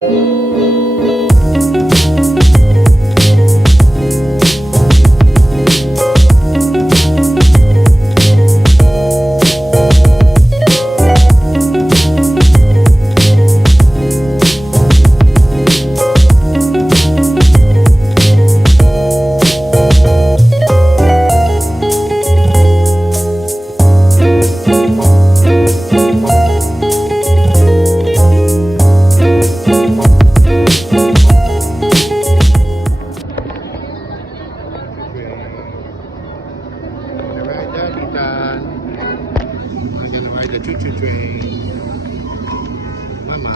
The choo-choo train. Mama.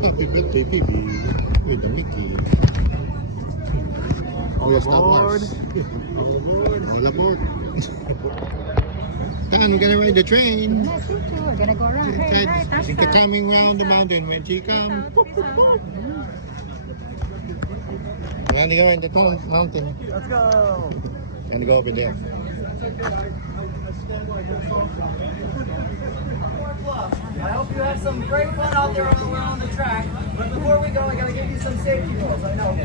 Happy birthday, baby. With the Mickey. All aboard. All aboard. All aboard. Tan, we're gonna ride the train. We're gonna go around. She's coming around the mountain when she comes. We're gonna go in the mountain. Let's go. Gonna go over there. I hope you have some great fun out there on the track. But before we go, I gotta give you some safety rules. I know,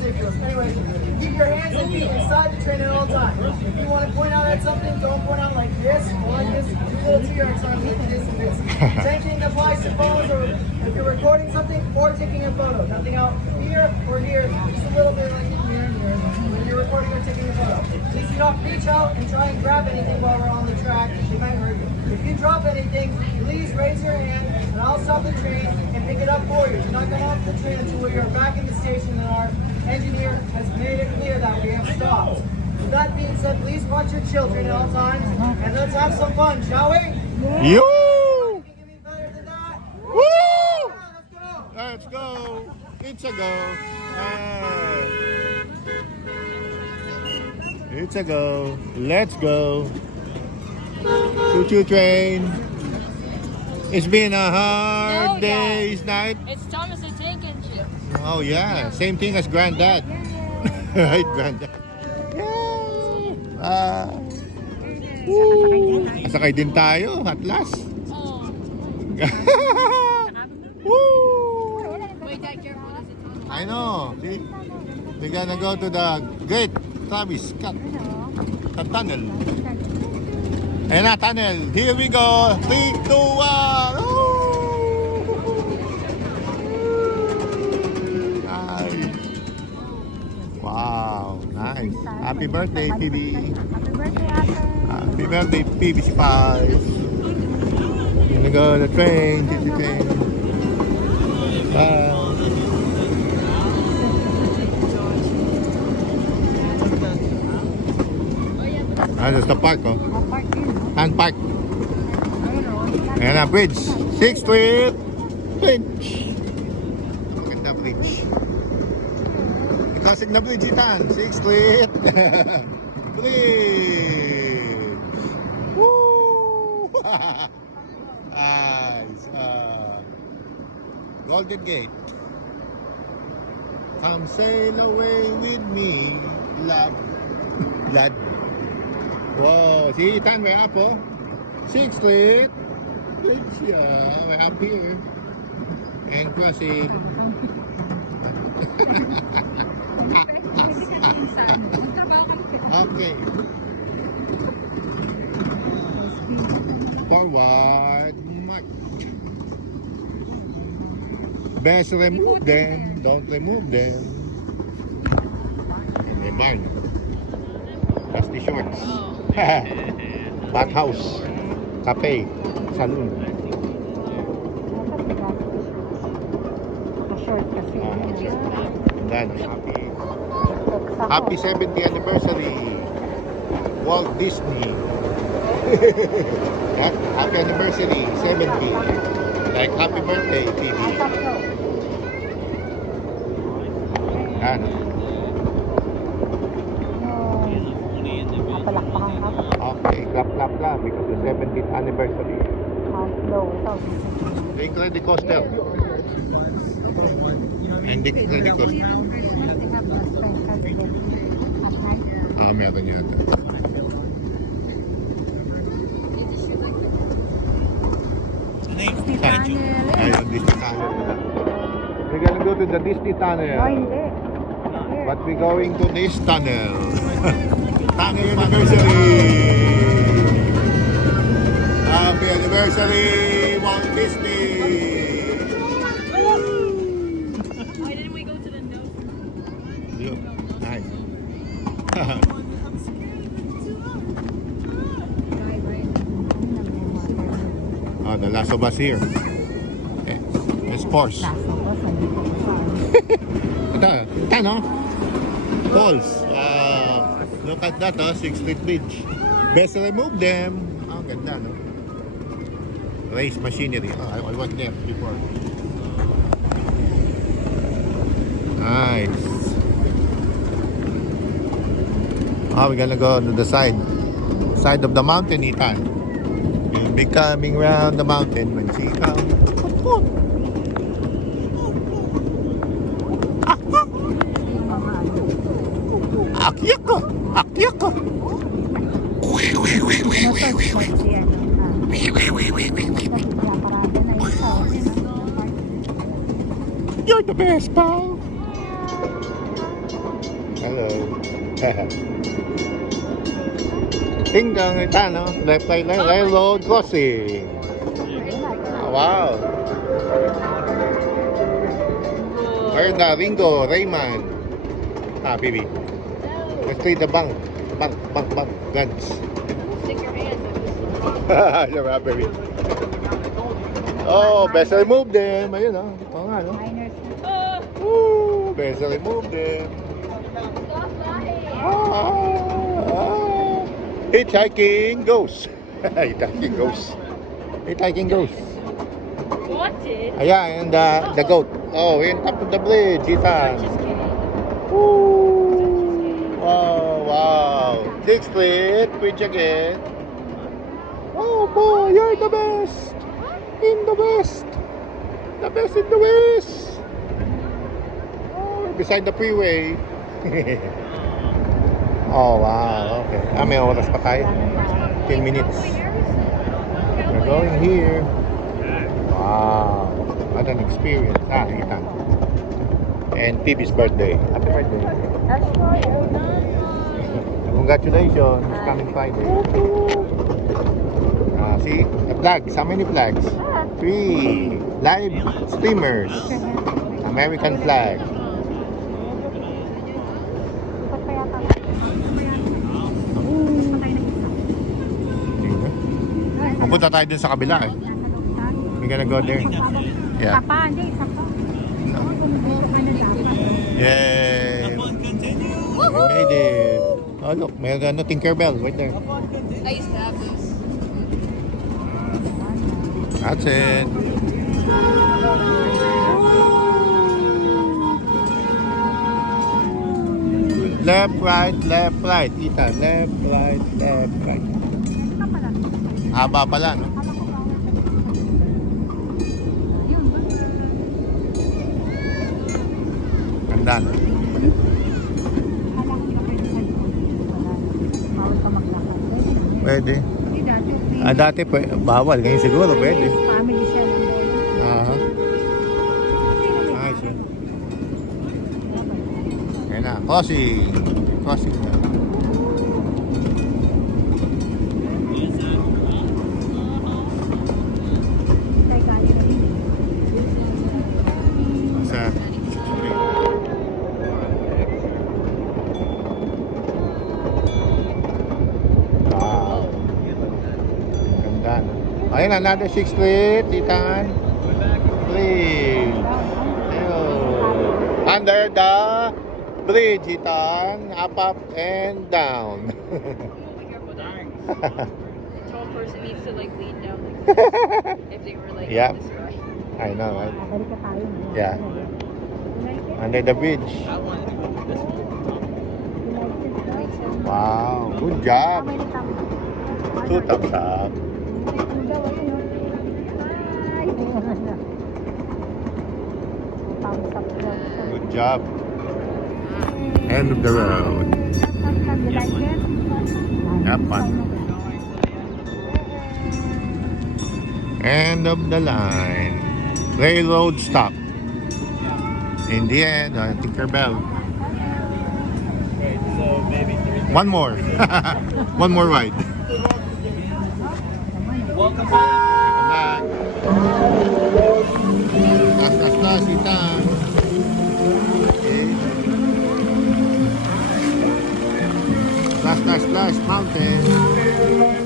safety rules. Anyway, keep your hands and feet inside the train at all times. If you want to point out at something, don't point out like this or like this. Too little to your time, like this and this. Same thing applies to phones, or if you're recording something or taking a photo. Nothing out here or here, just a little bit like here and here. When you're recording or taking a photo, please do not reach out and try and grab anything while we're on the track. It might hurt you. If you drop anything, please raise your hand and I'll stop the train and pick it up for you. Do not come off the train until we are back in the station and our engineer has made it clear that we have stopped. With that being said, please watch your children at all times and let's have some fun, shall we? Yo! You can give me better than that? Woo! Yeah, Let's let's go! go. It's a go. It's a go. Let's go. Choo-choo train. It's been a hard day's night. It's Thomas the Tank Engine. Oh yeah, same thing as Granddad. Right, Granddad. Yeah. Woo. Sakay din tayo at last. Oh. Woo. Wait, that careful. I know. See? We're gonna go to the Great Travis Cut Tunnel. And a tunnel. Here we go. 3, 2, 1. Nice. Wow, nice. Happy birthday, PB. Happy birthday, PB Spice. Gonna go to the train. Bye. That's the park, oh. Hand park. Ayan na, bridge. 6th Street Bridge. Maganda bridge. Klasik na bridge itan. 6th Street Bridge. Woo! Nice. Golden Gate. Come sail away with me, love. Lad. Wow, see, Ethan, we're up, oh. 6th Street. Bridge, yeah, we're up here. And crossing. Okay. Forward march. Best remove them. Don't remove them. In the barn. That's the shorts. Bathhouse, cafe, saloon. Then happy 70th anniversary, Walt Disney. Happy anniversary, 70. Like happy birthday, TV. Yan. Okay, clap lang because the 70th anniversary. They include the coastal. And the coastal. Meron yata. Ayun, Disney Tunnel. We're gonna go to the Disney Tunnel. Oh, hindi. But we're going to this tunnel. Tunnel anniversary. Happy anniversary, Walt Disney. Why didn't we go to the nose? Nice. Oh, the Last of Us here. Okay. It's Porsche. Ito, no? Falls. Look at that, 6th Street Bridge. Best remove them. Oh, ganda, no? Race machinery. Oh, I was there before. Nice. Oh, we're gonna go to the side of the mountain, Ethan. We'll be coming round the mountain when she comes. Akyak ko! Akyak ko! You're the best, pal! Hello. Ding dong, ito, no? Left side lang, railroad crossing. Oh, wow. Erna, Ringo, Rayman. Baby. Let's play the bank. Bank. Guns. Stick your hands up. Diba, baby? Oh, best remove them. Ayun, no? Oo nga, no? Woo, best remove them. Hitchhiking ghost. Hitchhiking ghost. Hitchhiking ghost. What did? Ayan, and the goat. Oh, we're on top of the bridge, Ethan. Just kidding. Wow. 6th Street, bridge again. Oh boy, you're the best. In the West. The best in the West. Oh, beside the freeway. Oh, wow. Okay. May oras pa tayo. 10 minutes. We're going here. Wow. What an experience. Ethan. And Phoebe's birthday. Happy birthday. Congratulations. It's coming Friday. See? The flags. How many flags? 3. Live streamers. American flag. Pupunta tayo dun sa kabila eh. We're gonna go there. Yeah. No. Yay! We made it. Oh look, may Tinkerbell right there. I used to have this. That's it. Left, right. Ethan, left, right. Haba pala, no? Ganda, no? Pwede. Dati bawal. Ngayon siguro pwede. Family siya. Aha. Nice, eh? Ayan na. Crossing na. Ayan, another 6th Street, Ethan. Please. Under the bridge, Ethan. Up and down. A tall person needs to like lean down like this. If they were like Yeah. this way. I know, right? Yeah. Under the bridge. Wow, good job. 2 thumbs up. Good job. End of the road. Have fun. End of the line. Railroad stop. In the end, Tinkerbell. Wait, so maybe 3. One more. One more ride. Welcome back. Welcome back. Last, Ethan. Okay. Splash, mountain.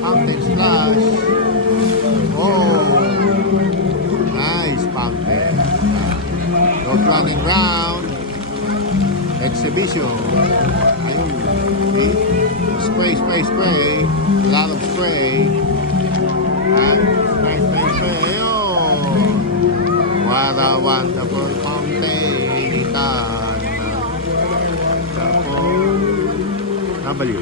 Mountain splash. Oh, nice fountain. Road running round. Exhibition. Ayun. Okay. Spray. A lot of spray. And spray. Oh, what a wonderful fountain. W.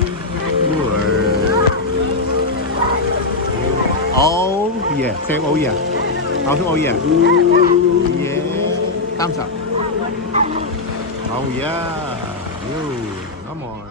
Oh yeah. Say oh yeah. Also oh yeah. Yeah. Thumbs up. Oh yeah. Yo, come on.